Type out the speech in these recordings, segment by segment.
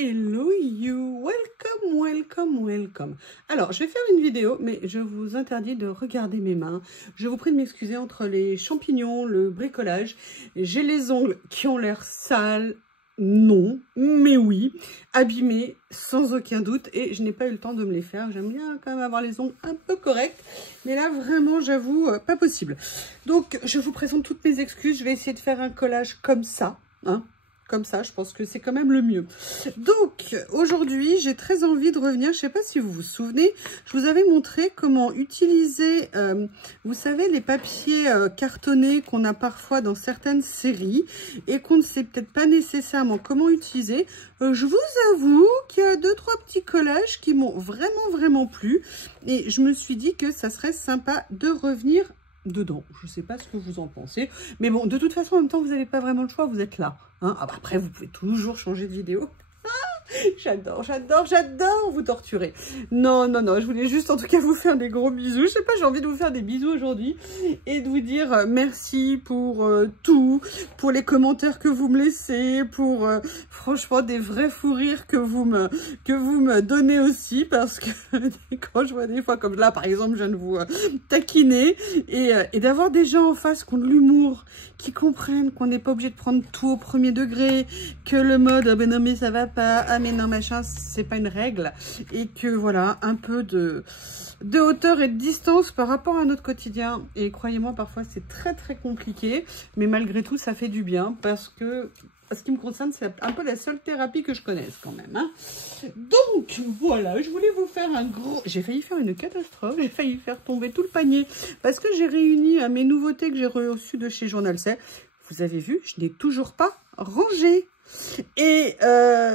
Hello you, welcome, welcome, welcome. Alors, je vais faire une vidéo, mais je vous interdis de regarder mes mains. Je vous prie de m'excuser entre les champignons, le bricolage. J'ai les ongles qui ont l'air sales, non, mais oui, abîmés, sans aucun doute. Et je n'ai pas eu le temps de me les faire. J'aime bien quand même avoir les ongles un peu corrects. Mais là, vraiment, j'avoue, pas possible. Donc, je vous présente toutes mes excuses. Je vais essayer de faire un collage comme ça, hein. Comme ça, je pense que c'est quand même le mieux. Donc, aujourd'hui, j'ai très envie de revenir. Je ne sais pas si vous vous souvenez, je vous avais montré comment utiliser, vous savez, les papiers cartonnés qu'on a parfois dans certaines séries et qu'on ne sait peut-être pas nécessairement comment utiliser. Je vous avoue qu'il y a 2-3 petits collages qui m'ont vraiment plu. Et je me suis dit que ça serait sympa de revenir dedans. Je ne sais pas ce que vous en pensez. Mais bon, de toute façon, en même temps, vous n'avez pas vraiment le choix. Vous êtes là. Hein. Après, vous pouvez toujours changer de vidéo. J'adore vous torturer. Non, je voulais juste en tout cas vous faire des gros bisous. Je sais pas, j'ai envie de vous faire des bisous aujourd'hui et de vous dire merci pour tout, pour les commentaires que vous me laissez, pour franchement des vrais fous rires que vous me donnez aussi, parce que quand je vois des fois comme là par exemple, je viens de vous taquiner et d'avoir des gens en face qui ont de l'humour, qui comprennent qu'on n'est pas obligé de prendre tout au premier degré, que le mode ah ben non mais ça va pas, ah mais non machin, c'est pas une règle, et que voilà, un peu de hauteur et de distance par rapport à notre quotidien. Et croyez-moi, parfois c'est très compliqué, mais malgré tout ça fait du bien, parce que en ce qui me concerne, c'est un peu la seule thérapie que je connaisse quand même, hein. Donc voilà, je voulais vous faire un gros... J'ai failli faire une catastrophe, j'ai failli faire tomber tout le panier, parce que j'ai réuni mes nouveautés que j'ai reçues de chez Journal C. Vous avez vu, je n'ai toujours pas rangé. Et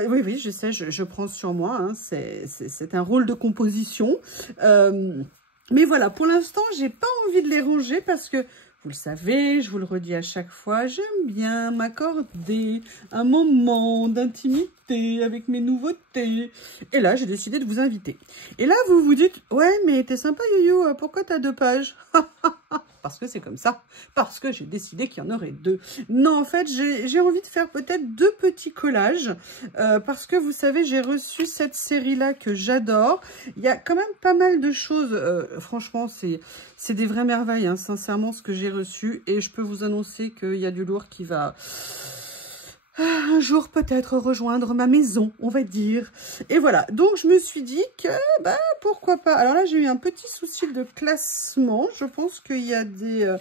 oui, je sais, je prends sur moi, hein, c'est un rôle de composition. Mais voilà, pour l'instant, j'ai pas envie de les ranger parce que, vous le savez, je vous le redis à chaque fois, j'aime bien m'accorder un moment d'intimité avec mes nouveautés. Et là, j'ai décidé de vous inviter. Et là, vous vous dites, ouais, mais t'es sympa, Yo-Yo, pourquoi t'as 2 pages? Parce que c'est comme ça, parce que j'ai décidé qu'il y en aurait 2. Non, en fait, j'ai envie de faire peut-être 2 petits collages, parce que vous savez, j'ai reçu cette série-là que j'adore. Il y a quand même pas mal de choses, franchement, c'est des vraies merveilles, hein, sincèrement, ce que j'ai reçu. Et je peux vous annoncer qu'il y a du lourd qui va... un jour peut-être rejoindre ma maison, on va dire. Et voilà, donc je me suis dit que, bah, pourquoi pas. Alors là, j'ai eu un petit souci de classement. Je pense qu'il y a des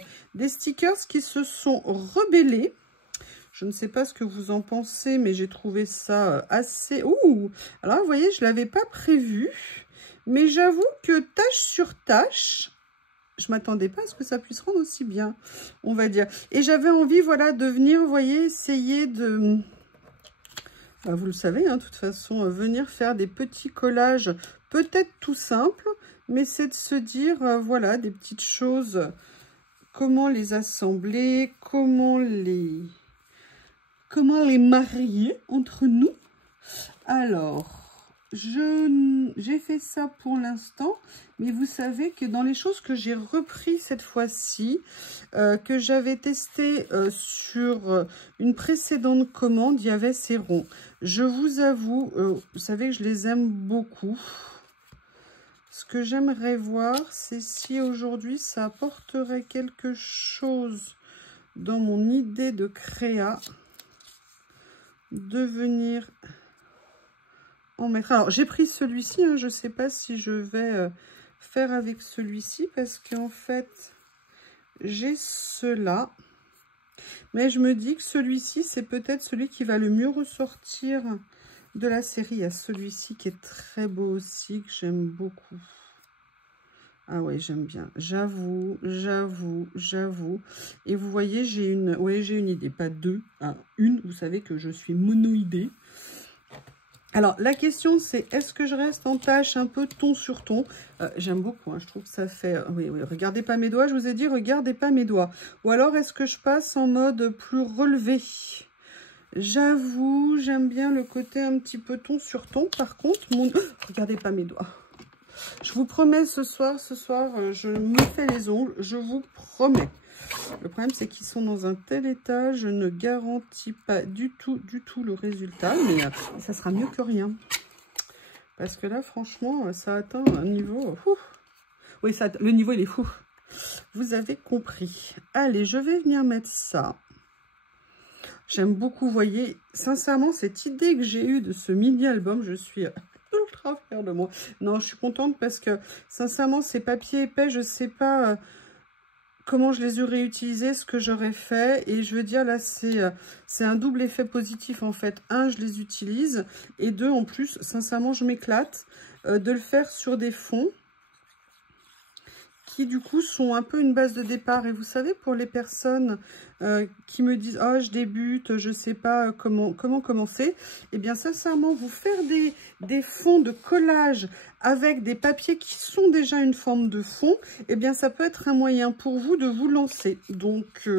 stickers qui se sont rebellés. Je ne sais pas ce que vous en pensez, mais j'ai trouvé ça assez... Ouh! Alors, vous voyez, je ne l'avais pas prévu. Mais j'avoue que tâche sur tâche... Je ne m'attendais pas à ce que ça puisse rendre aussi bien, on va dire. Et j'avais envie, voilà, de venir, vous voyez, essayer de... Bah, vous le savez, hein, de toute façon, venir faire des petits collages, peut-être tout simples, mais c'est de se dire, voilà, des petites choses, comment les assembler, comment les marier entre nous. Alors... j'ai fait ça pour l'instant, mais vous savez que dans les choses que j'ai repris cette fois-ci, que j'avais testé sur une précédente commande, il y avait ces ronds. Je vous avoue, vous savez que je les aime beaucoup. Ce que j'aimerais voir, c'est si aujourd'hui ça apporterait quelque chose dans mon idée de créa, de venir... en mettre. Alors, j'ai pris celui-ci, hein, je ne sais pas si je vais faire avec celui-ci, parce qu'en fait, j'ai cela. Mais je me dis que celui-ci, c'est peut-être celui qui va le mieux ressortir de la série. Il y a celui-ci qui est très beau aussi, que j'aime beaucoup. Ah ouais, j'aime bien. J'avoue. Et vous voyez, j'ai une idée, pas 2, hein, une. Vous savez que je suis monoïdée. Alors, la question, c'est est-ce que je reste en tâche un peu ton sur ton? J'aime beaucoup, hein, je trouve que ça fait... oui, regardez pas mes doigts, je vous ai dit, regardez pas mes doigts. Ou alors, est-ce que je passe en mode plus relevé? J'avoue, j'aime bien le côté un petit peu ton sur ton. Par contre, regardez pas mes doigts. Je vous promets, ce soir, je me fais les ongles, je vous promets. Le problème, c'est qu'ils sont dans un tel état, je ne garantis pas du tout le résultat, mais ça sera mieux que rien. Parce que là, franchement, ça atteint un niveau... Oui, le niveau, il est fou. Vous avez compris. Allez, je vais venir mettre ça. J'aime beaucoup, vous voyez, sincèrement, cette idée que j'ai eue de ce mini-album, je suis ultra fière de moi. Non, je suis contente parce que, sincèrement, ces papiers épais, je ne sais pas comment je les aurais utilisés, ce que j'aurais fait. Et je veux dire, là, c'est un double effet positif, en fait. Un, je les utilise. Et deux, en plus, sincèrement, je m'éclate de le faire sur des fonds qui du coup sont un peu une base de départ. Et vous savez, pour les personnes qui me disent « Oh, je débute, je ne sais pas comment commencer », eh bien, sincèrement, vous faire des fonds de collage avec des papiers qui sont déjà une forme de fond, eh bien, ça peut être un moyen pour vous de vous lancer. Donc,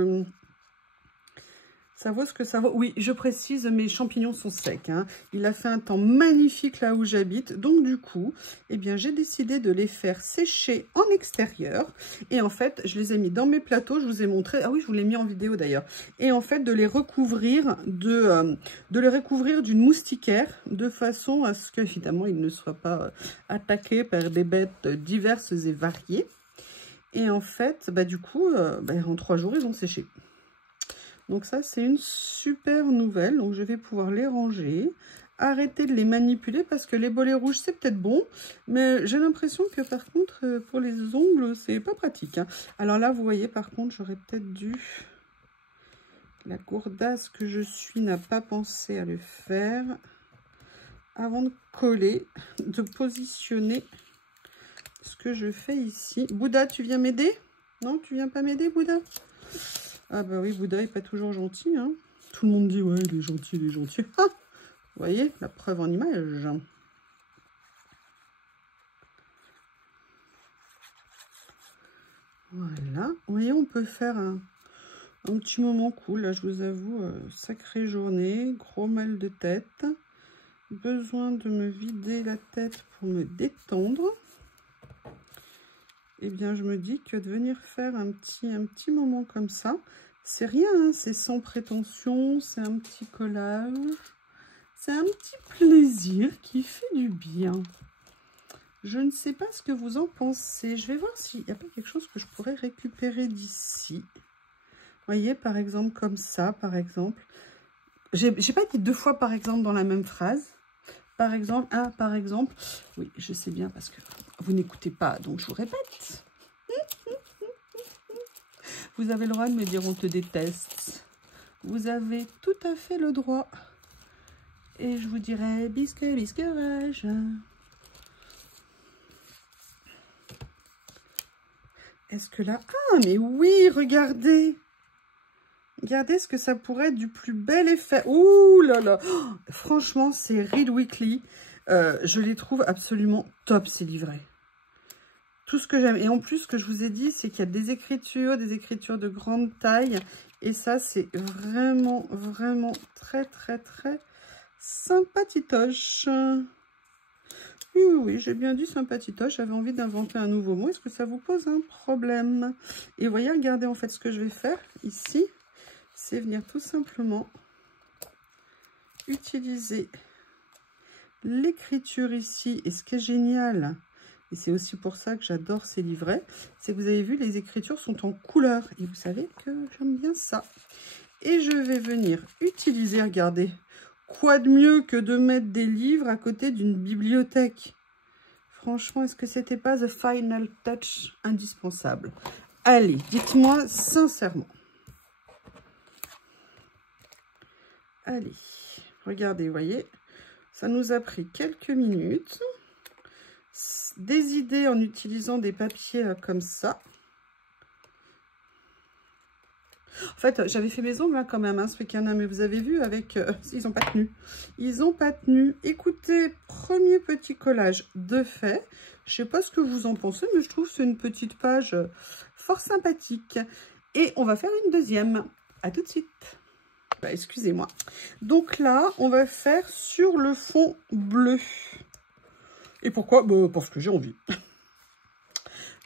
ça vaut ce que ça vaut. Oui, je précise, mes champignons sont secs. Hein. Il a fait un temps magnifique là où j'habite. Donc, du coup, eh bien, j'ai décidé de les faire sécher en extérieur. Et en fait, je les ai mis dans mes plateaux. Je vous ai montré. Ah oui, je vous l'ai mis en vidéo d'ailleurs. Et en fait, de les recouvrir d'une moustiquaire de façon à ce qu'évidemment, ils ne soient pas attaqués par des bêtes diverses et variées. Et en fait, bah, du coup, en 3 jours, ils vont sécher. Donc ça, c'est une super nouvelle. Donc je vais pouvoir les ranger, arrêter de les manipuler parce que les bolets rouges, c'est peut-être bon. Mais j'ai l'impression que par contre, pour les ongles, c'est pas pratique. Hein. Alors là, vous voyez, par contre, j'aurais peut-être dû... La gourdasse que je suis n'a pas pensé à le faire. Avant de coller, de positionner ce que je fais ici. Bouddha, tu viens m'aider? Non, tu viens pas m'aider, Bouddha? Ah bah oui, Bouddha est pas toujours gentil. Hein. Tout le monde dit, ouais, il est gentil, il est gentil. Ah, vous voyez, la preuve en image. Voilà. Vous voyez, on peut faire un petit moment cool. Là, je vous avoue, sacrée journée, gros mal de tête. Besoin de me vider la tête pour me détendre. Eh bien, je me dis que de venir faire un petit moment comme ça, c'est rien, hein, c'est sans prétention, c'est un petit collage, c'est un petit plaisir qui fait du bien. Je ne sais pas ce que vous en pensez. Je vais voir s'il n'y a pas quelque chose que je pourrais récupérer d'ici. Vous voyez, par exemple, comme ça, par exemple. J'ai pas dit 2 fois, par exemple, dans la même phrase. Par exemple, par exemple. Oui, je sais bien parce que vous n'écoutez pas, donc je vous répète. Vous avez le droit de me dire on te déteste. Vous avez tout à fait le droit. Et je vous dirai bisque, bisquerage. Est-ce que là... Ah, mais oui, regardez. Regardez ce que ça pourrait être du plus bel effet. Ouh là là. Oh, franchement, c'est Read Weekly. Je les trouve absolument top, ces livrets. Tout ce que j'aime. Et en plus, ce que je vous ai dit, c'est qu'il y a des écritures de grande taille. Et ça, c'est vraiment, vraiment très, très, très sympatitoche. Oui, oui, oui, j'ai bien dit sympatitoche. J'avais envie d'inventer un nouveau mot. Est-ce que ça vous pose un problème? Et vous voyez, regardez, en fait, ce que je vais faire ici, c'est venir tout simplement utiliser l'écriture ici. Et ce qui est génial... Et c'est aussi pour ça que j'adore ces livrets. C'est que vous avez vu, les écritures sont en couleur. Et vous savez que j'aime bien ça. Et je vais venir utiliser, regardez, quoi de mieux que de mettre des livres à côté d'une bibliothèque? Franchement, est-ce que c'était pas the final touch indispensable? Allez, dites-moi sincèrement. Allez, regardez, vous voyez, ça nous a pris quelques minutes. Des idées en utilisant des papiers comme ça. En fait, j'avais fait mes ongles hein, quand même ce week-end, mais vous avez vu avec... ils n'ont pas tenu. Ils n'ont pas tenu. Écoutez, premier petit collage de fait. Je ne sais pas ce que vous en pensez, mais je trouve que c'est une petite page fort sympathique. Et on va faire une deuxième. À tout de suite. Bah, excusez-moi. Donc là, on va faire sur le fond bleu. Et pourquoi? Bah, parce que j'ai envie.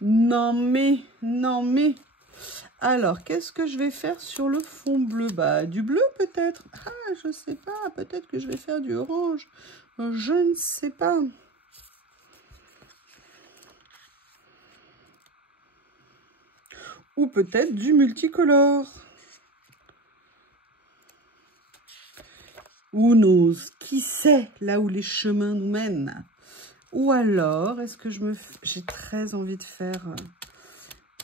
Non mais, Alors, qu'est-ce que je vais faire sur le fond bleu? Bah, du bleu peut-être. Ah, je sais pas. Peut-être que je vais faire du orange. Je ne sais pas. Ou peut-être du multicolore. Who knows? Qui sait là où les chemins nous mènent? Ou alors, est-ce que j'ai très envie de faire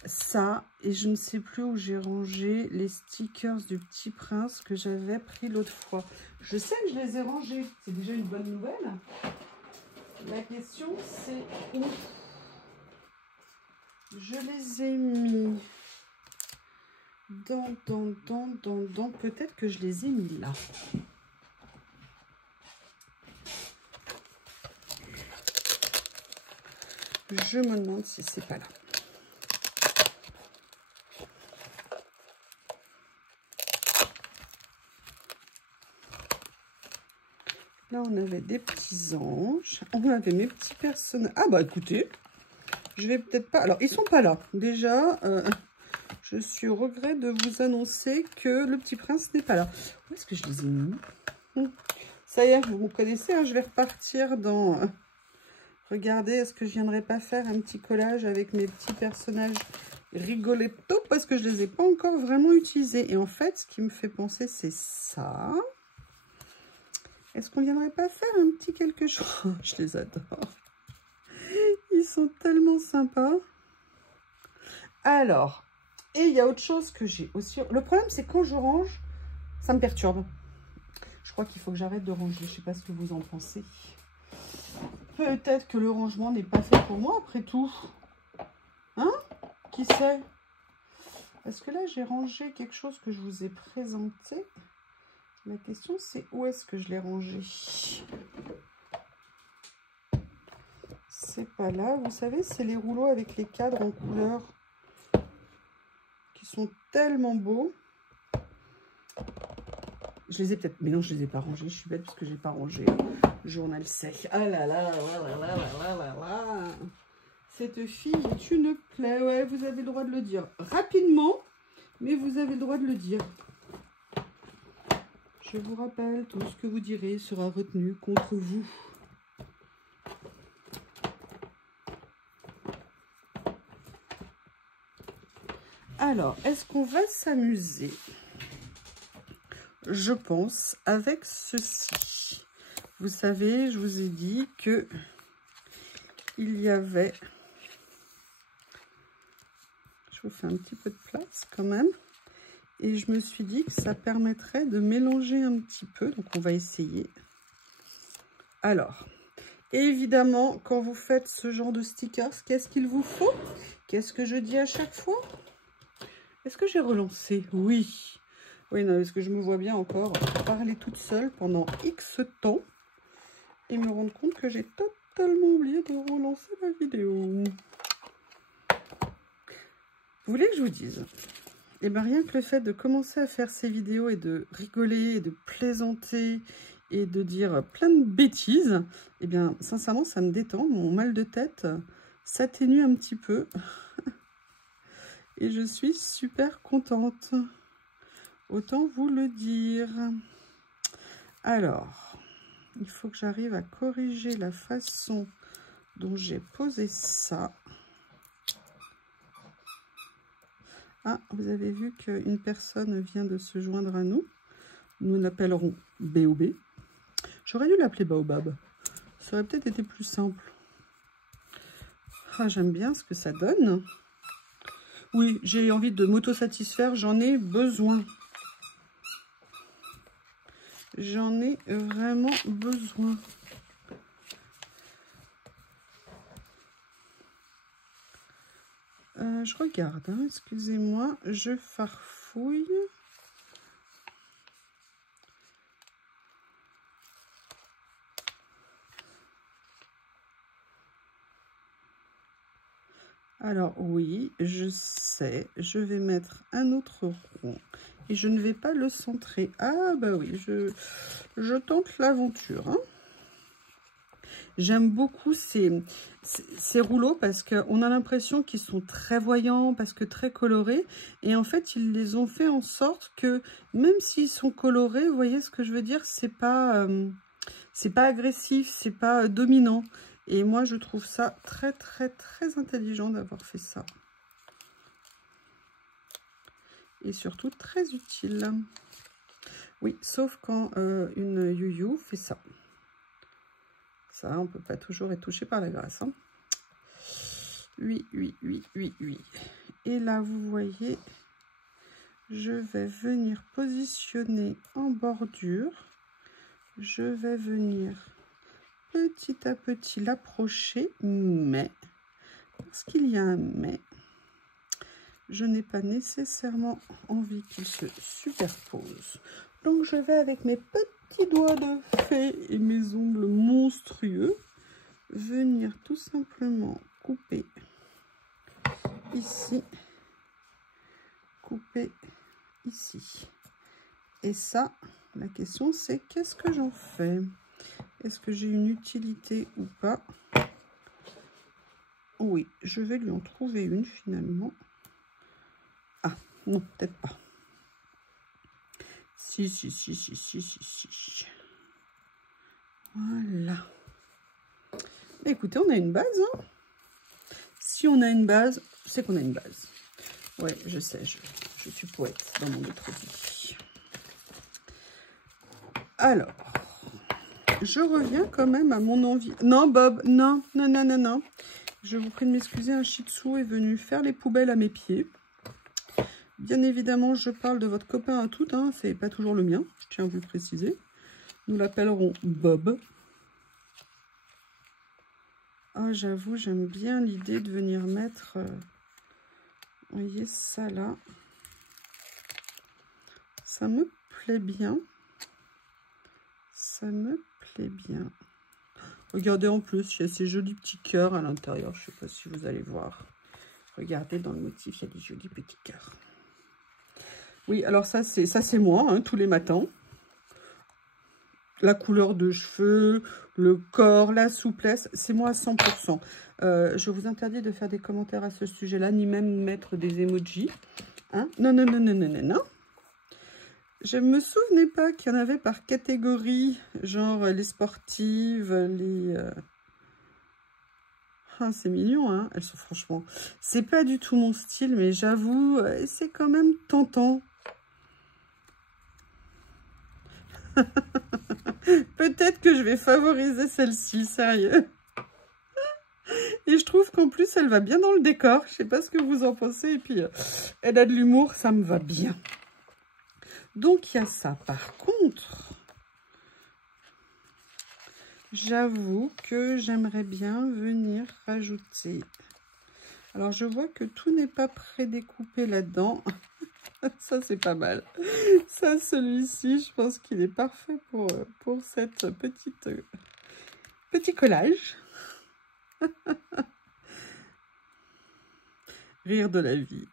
ça, et je ne sais plus où j'ai rangé les stickers du Petit Prince que j'avais pris l'autre fois. Je sais que je les ai rangés, c'est déjà une bonne nouvelle. La question c'est où je les ai mis. Dans peut-être que je les ai mis là. Je me demande si c'est pas là. Là, on avait des petits anges. On avait mes petits personnages. Ah bah écoutez, je vais peut-être pas... Alors, ils sont pas là. Déjà, je suis au regret de vous annoncer que le Petit Prince n'est pas là. Où est-ce que je les ai mis? Ça y est, vous me connaissez, hein, je vais repartir dans... Regardez, est-ce que je viendrai pas faire un petit collage avec mes petits personnages rigoletto parce que je les ai pas encore vraiment utilisés. Et en fait, ce qui me fait penser, c'est ça. Est-ce qu'on viendrait pas faire un petit quelque chose? Je les adore. Ils sont tellement sympas. Alors, et il y a autre chose que j'ai aussi... Le problème, c'est quand je range, ça me perturbe. Je crois qu'il faut que j'arrête de ranger. Je sais pas ce que vous en pensez. Peut-être que le rangement n'est pas fait pour moi, après tout. Hein? Qui sait? Est-ce que là, j'ai rangé quelque chose que je vous ai présenté? La question, c'est où est-ce que je l'ai rangé? C'est pas là. Vous savez, c'est les rouleaux avec les cadres en couleur qui sont tellement beaux. Je les ai peut-être... Mais non, je les ai pas rangés. Je suis bête parce que j'ai pas rangé. Journal sec. Ah là là là là là là là là. Cette fille est une plaie. Ouais, vous avez le droit de le dire. Rapidement, mais vous avez le droit de le dire. Je vous rappelle, tout ce que vous direz sera retenu contre vous. Alors, est-ce qu'on va s'amuser? Je pense avec ceci. Vous savez, je vous ai dit que il y avait... Je vous fais un petit peu de place quand même. Et je me suis dit que ça permettrait de mélanger un petit peu. Donc, on va essayer. Alors, évidemment, quand vous faites ce genre de stickers, qu'est-ce qu'il vous faut? Qu'est-ce que je dis à chaque fois? Est-ce que j'ai relancé? Oui. Oui, non, parce que je me vois bien encore parler toute seule pendant X temps et me rendre compte que j'ai totalement oublié de relancer la vidéo. Vous voulez que je vous dise? Et bien, rien que le fait de commencer à faire ces vidéos et de rigoler, et de plaisanter et de dire plein de bêtises, et bien, sincèrement, ça me détend. Mon mal de tête s'atténue un petit peu. Et je suis super contente. Autant vous le dire. Alors, il faut que j'arrive à corriger la façon dont j'ai posé ça. Ah, vous avez vu qu'une personne vient de se joindre à nous. Nous l'appellerons B.O.B. J'aurais dû l'appeler Baobab. Ça aurait peut-être été plus simple. Ah, j'aime bien ce que ça donne. Oui, j'ai envie de m'auto-satisfaire. J'en ai besoin. J'en ai vraiment besoin. Je regarde, hein, excusez-moi, je farfouille. Alors oui, je sais, je vais mettre un autre rond et je ne vais pas le centrer. Ah bah oui, je tente l'aventure. Hein. J'aime beaucoup ces rouleaux parce qu'on a l'impression qu'ils sont très voyants, parce que très colorés. Et en fait, ils les ont fait en sorte que, même s'ils sont colorés, vous voyez ce que je veux dire, c'est pas agressif, c'est pas dominant. Et moi, je trouve ça très, très, très intelligent d'avoir fait ça. Et surtout, très utile. Oui, sauf quand une you-you fait ça. Ça, on ne peut pas toujours être touché par la grâce. Hein. Oui, oui, oui, oui, oui. Et là, vous voyez, je vais venir positionner en bordure. Je vais venir petit à petit l'approcher, mais, parce qu'il y a un mais, je n'ai pas nécessairement envie qu'il se superpose. Donc, je vais avec mes petits doigts de fée et mes ongles monstrueux venir tout simplement couper ici, couper ici. Et ça, la question c'est qu'est-ce que j'en fais? Est-ce que j'ai une utilité ou pas? Oui, je vais lui en trouver une finalement. Ah, non, peut-être pas. Si. Voilà. Écoutez, on a une base. Hein. Si on a une base, c'est qu'on a une base. Oui, je sais, je suis poète dans mon autre vie. Alors, je reviens quand même à mon envie. Non, Bob, non. Je vous prie de m'excuser, un shih tzu est venu faire les poubelles à mes pieds. Bien évidemment, je parle de votre copain à tout, hein, c'est pas toujours le mien, je tiens à vous le préciser. Nous l'appellerons Bob. Ah, j'avoue, j'aime bien l'idée de venir mettre, vous voyez, ça là. Ça me plaît bien. Ça me plaît bien. Regardez en plus, il y a ces jolis petits cœurs à l'intérieur. Je ne sais pas si vous allez voir. Regardez dans le motif, il y a des jolis petits cœurs. Oui, alors ça c'est moi, hein, tous les matins. La couleur de cheveux, le corps, la souplesse, c'est moi à 100%. Je vous interdis de faire des commentaires à ce sujet-là, ni même mettre des emojis. Hein? Non. Je me souvenais pas qu'il y en avait par catégorie, genre les sportives, les... Ah, c'est mignon, hein. Elles sont franchement... C'est pas du tout mon style, mais j'avoue, c'est quand même tentant. Peut-être que je vais favoriser celle-ci, sérieux. Et je trouve qu'en plus, elle va bien dans le décor. Je sais pas ce que vous en pensez. Et puis, elle a de l'humour, ça me va bien. Donc, il y a ça. Par contre, j'avoue que j'aimerais bien venir rajouter. Alors, je vois que tout n'est pas prédécoupé là-dedans. Ça, c'est pas mal. Ça, celui-ci, je pense qu'il est parfait pour cette petit collage. Rire de la vie.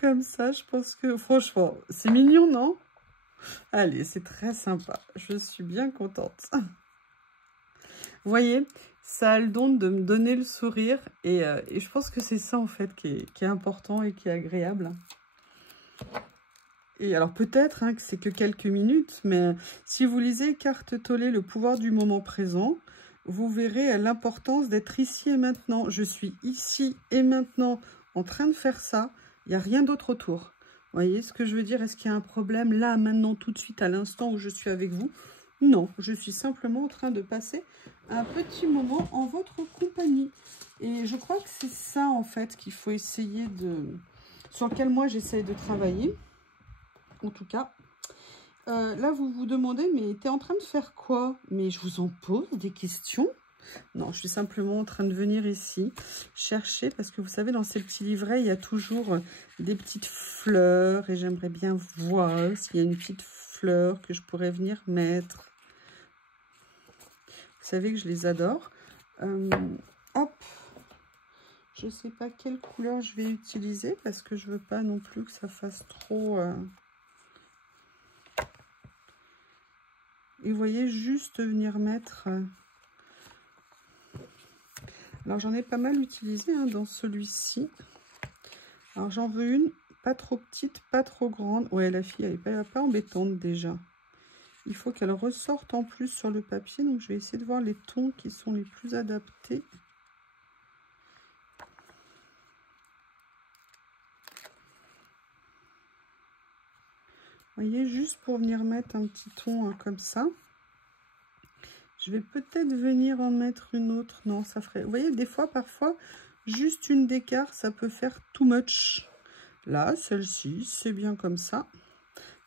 Comme ça, je pense que, franchement, c'est mignon, non? Allez, c'est très sympa. Je suis bien contente. Vous voyez, ça a le don de me donner le sourire. Et je pense que c'est ça, en fait, qui est important et qui est agréable. Et alors, peut-être hein, que c'est que quelques minutes, mais si vous lisez Eckhart Tolle, Le pouvoir du moment présent, vous verrez l'importance d'être ici et maintenant. Je suis ici et maintenant en train de faire ça. Il n'y a rien d'autre autour. Vous voyez ce que je veux dire? Est-ce qu'il y a un problème là, maintenant, tout de suite, à l'instant où je suis avec vous? Non, je suis simplement en train de passer un petit moment en votre compagnie. Et je crois que c'est ça, en fait, qu'il faut essayer de... sur lequel moi, j'essaye de travailler. En tout cas, là, vous vous demandez, mais tu es en train de faire quoi? Mais je vous en pose des questions. Non, je suis simplement en train de venir ici chercher, parce que vous savez, dans ces petits livrets, il y a toujours des petites fleurs, et j'aimerais bien voir s'il y a une petite fleur que je pourrais venir mettre. Vous savez que je les adore. Hop, je ne sais pas quelle couleur je vais utiliser, parce que je ne veux pas non plus que ça fasse trop... Et vous voyez, juste venir mettre... Alors, j'en ai pas mal utilisé hein, dans celui-ci. Alors, j'en veux une, pas trop petite, pas trop grande. Ouais, la fille, elle n'est pas embêtante déjà. Il faut qu'elle ressorte en plus sur le papier. Donc, je vais essayer de voir les tons qui sont les plus adaptés. Vous voyez, juste pour venir mettre un petit ton hein, comme ça. Je vais peut-être venir en mettre une autre. Non, ça ferait... Vous voyez, des fois, parfois, juste une d'écart, ça peut faire too much. Là, celle-ci, c'est bien comme ça.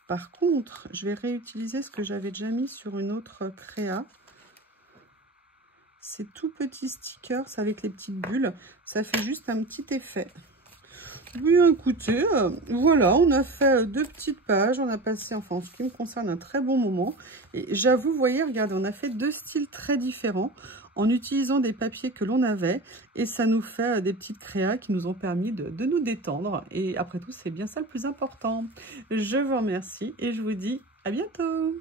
Par contre, je vais réutiliser ce que j'avais déjà mis sur une autre créa. Ces tout petits stickers avec les petites bulles. Ça fait juste un petit effet. Oui, écoutez, voilà, on a fait 2 petites pages, on a passé, enfin en ce qui me concerne, un très bon moment. Et j'avoue, vous voyez, regardez, on a fait 2 styles très différents en utilisant des papiers que l'on avait. Et ça nous fait des petites créas qui nous ont permis de nous détendre. Et après tout, c'est bien ça le plus important. Je vous remercie et je vous dis à bientôt.